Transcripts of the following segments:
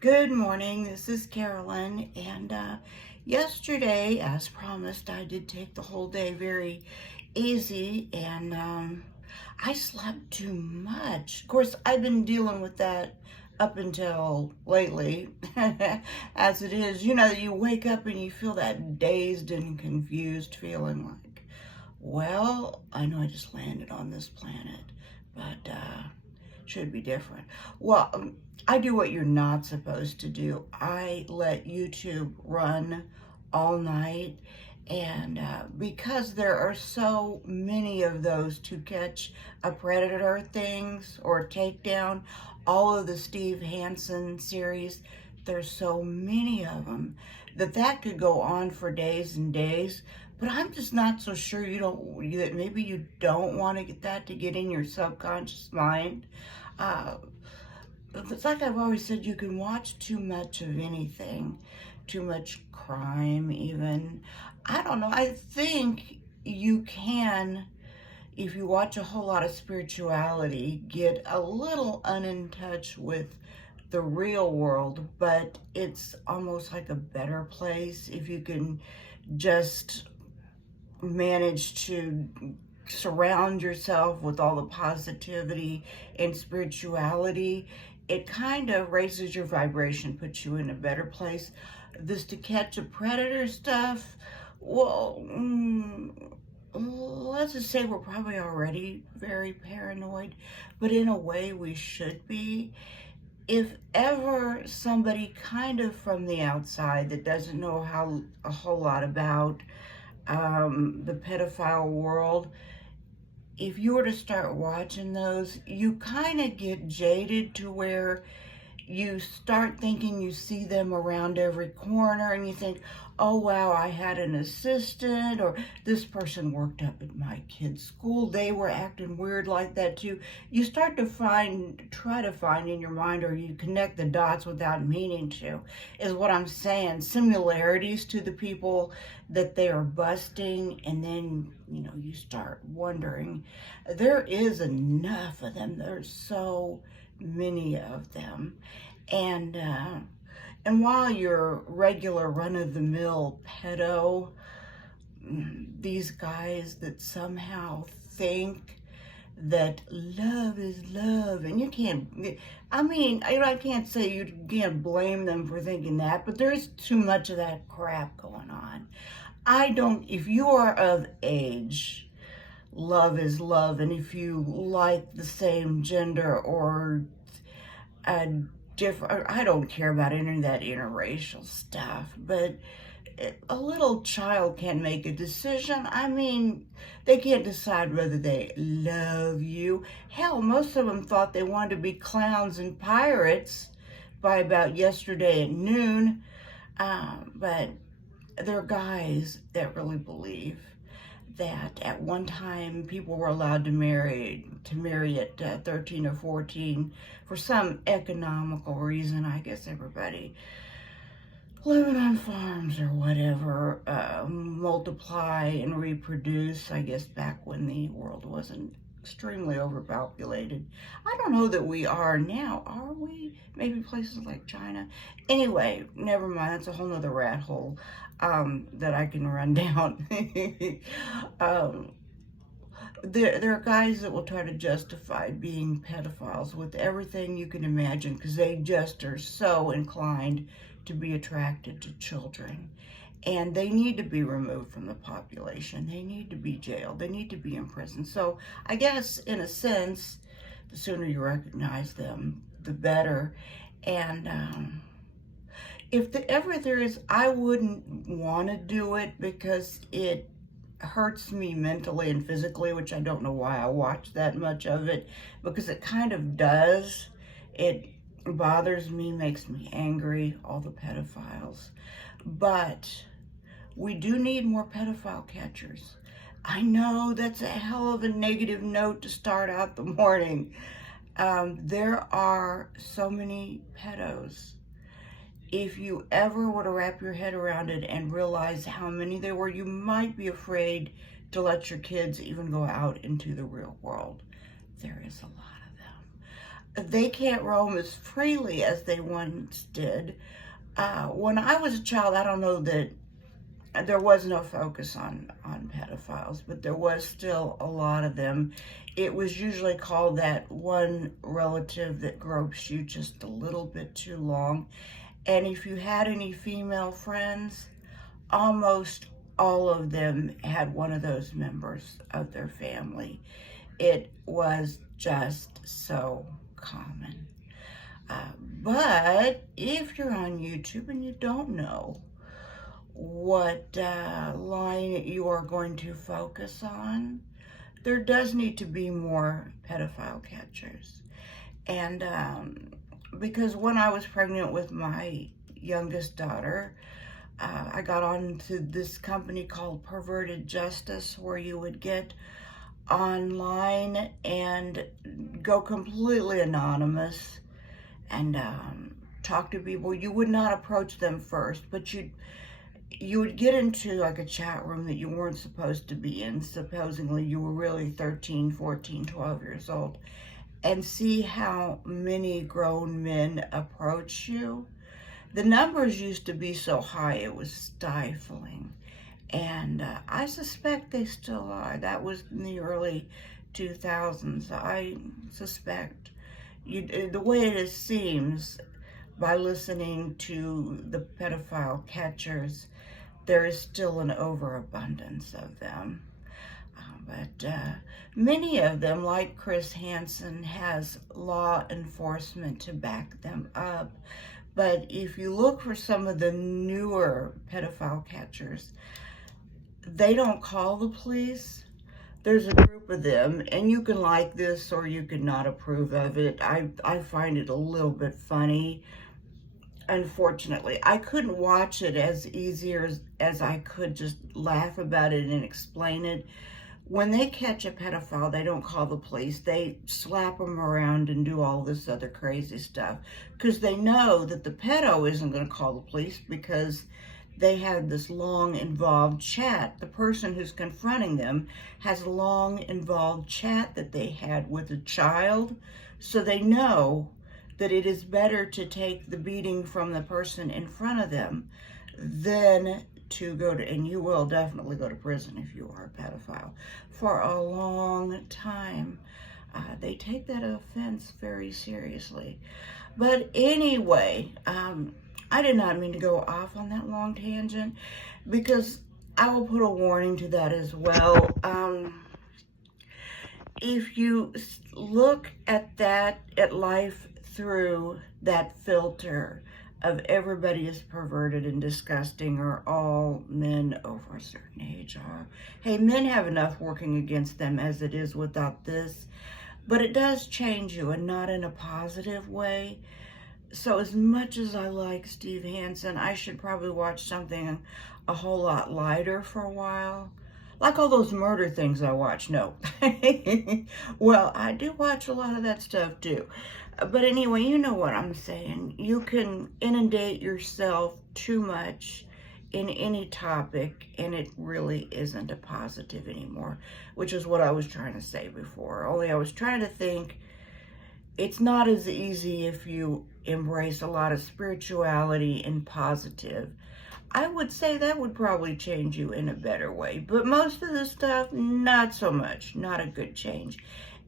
Good morning, this is Carolyn, and yesterday, as promised, I did take the whole day very easy, and I slept too much. Of course, I've been dealing with that up until lately, as it is, you wake up and you feel that dazed and confused feeling like, well, I know I just landed on this planet, but should be different. Well, I do what you're not supposed to do. I let YouTube run all night, and because there are so many of those to catch a predator things or takedown, all of the Steve Hansen series, there's so many of them that could go on for days and days. But I'm just not so sure that maybe you don't want to get that to get in your subconscious mind. Uh, it's like I've always said, you can watch too much of anything, too much crime even. I don't know, I think you can, if you watch a whole lot of spirituality, get a little in touch with the real world, but it's almost like a better place if you can just manage to surround yourself with all the positivity and spirituality. It kind of raises your vibration, puts you in a better place. This to catch a predator stuff, well, let's just say we're probably already very paranoid, but in a way we should be. If ever somebody kind of from the outside that doesn't know a whole lot about the pedophile world, if you were to start watching those, you kind of get jaded to where you start thinking you see them around every corner and you think, oh wow, I had an assistant, or this person worked up at my kid's school, they were acting weird like that too. You start to try to find in your mind, or you connect the dots without meaning to, is what I'm saying. Similarities to the people that they are busting, and then, you start wondering, there is enough of them. There's so many of them. And while your regular run-of-the-mill pedo, these guys that somehow think that love is love, and you can't, I can't say you can't blame them for thinking that, but there's too much of that crap going on. If you are of age, love is love, and if you like the same gender or I don't care about any of that interracial stuff, but a little child can't make a decision. They can't decide whether they love you. Hell, most of them thought they wanted to be clowns and pirates by about yesterday at noon, but they're guys that really believe that at one time people were allowed to marry at 13 or 14 for some economical reason. I guess everybody living on farms or whatever, multiply and reproduce, I guess back when the world wasn't extremely overpopulated. I don't know that we are now, are we? Maybe places like China. Anyway, never mind, that's a whole nother rat hole that I can run down. There are guys that will try to justify being pedophiles with everything you can imagine because they just are so inclined to be attracted to children. And they need to be removed from the population. They need to be jailed. They need to be in prison. So I guess, in a sense, the sooner you recognize them, the better. And if ever there is, I wouldn't want to do it because it hurts me mentally and physically, which I don't know why I watch that much of it, because it kind of does. It bothers me, makes me angry, all the pedophiles. But we do need more pedophile catchers. I know that's a hell of a negative note to start out the morning. There are so many pedos. If you ever were to wrap your head around it and realize how many there were, you might be afraid to let your kids even go out into the real world. There is a lot of them. they can't roam as freely as they once did. When I was a child, I don't know that there was no focus on pedophiles, but there was still a lot of them. It was usually called that one relative that gropes you just a little bit too long. And if you had any female friends, almost all of them had one of those members of their family. It was just so common. But if you're on YouTube and you don't know what line you are going to focus on, there does need to be more pedophile catchers. And because when I was pregnant with my youngest daughter, I got on to this company called Perverted Justice, where you would get online and go completely anonymous and talk to people. You would not approach them first, but you would get into like a chat room that you weren't supposed to be in. Supposedly you were really 13, 14, 12 years old, and see how many grown men approach you. The numbers used to be so high, it was stifling. And I suspect they still are. That was in the early 2000s. I suspect, the way it seems, by listening to the pedophile catchers, there is still an overabundance of them. But many of them, like Chris Hansen, has law enforcement to back them up. But if you look for some of the newer pedophile catchers, they don't call the police. There's a group of them, and you can like this or you can not approve of it. I find it a little bit funny. Unfortunately, I couldn't watch it as easy as I could just laugh about it and explain it. When they catch a pedophile, they don't call the police. They slap them around and do all this other crazy stuff because they know that the pedo isn't going to call the police because they had this long involved chat. The person who's confronting them has a long involved chat that they had with a child, so they know that it is better to take the beating from the person in front of them than to go to, and you will definitely go to prison if you are a pedophile, for a long time. They take that offense very seriously. But anyway, I did not mean to go off on that long tangent, because I will put a warning to that as well. If you look at life through that filter of everybody is perverted and disgusting, or all men over a certain age are. Hey, men have enough working against them as it is without this, but it does change you, and not in a positive way. So as much as I like Steve Hansen, I should probably watch something a whole lot lighter for a while. Like all those murder things I watch. No. Well, I do watch a lot of that stuff too. But anyway, you know what I'm saying. You can inundate yourself too much in any topic, and it really isn't a positive anymore, which is what I was trying to say before. Only I was trying to think it's not as easy if you embrace a lot of spirituality and positive. I would say that would probably change you in a better way. But most of the stuff, not so much. Not a good change.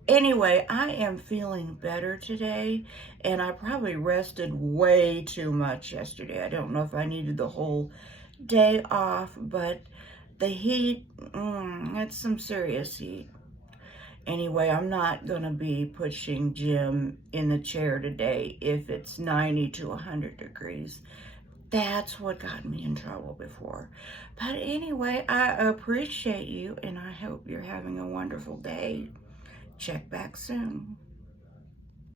Anyway, I am feeling better today, and I probably rested way too much yesterday. I don't know if I needed the whole day off, but the heat, it's some serious heat. Anyway, I'm not going to be pushing Jim in the chair today if it's 90 to 100 degrees. That's what got me in trouble before. But anyway, I appreciate you, and I hope you're having a wonderful day. Check back soon.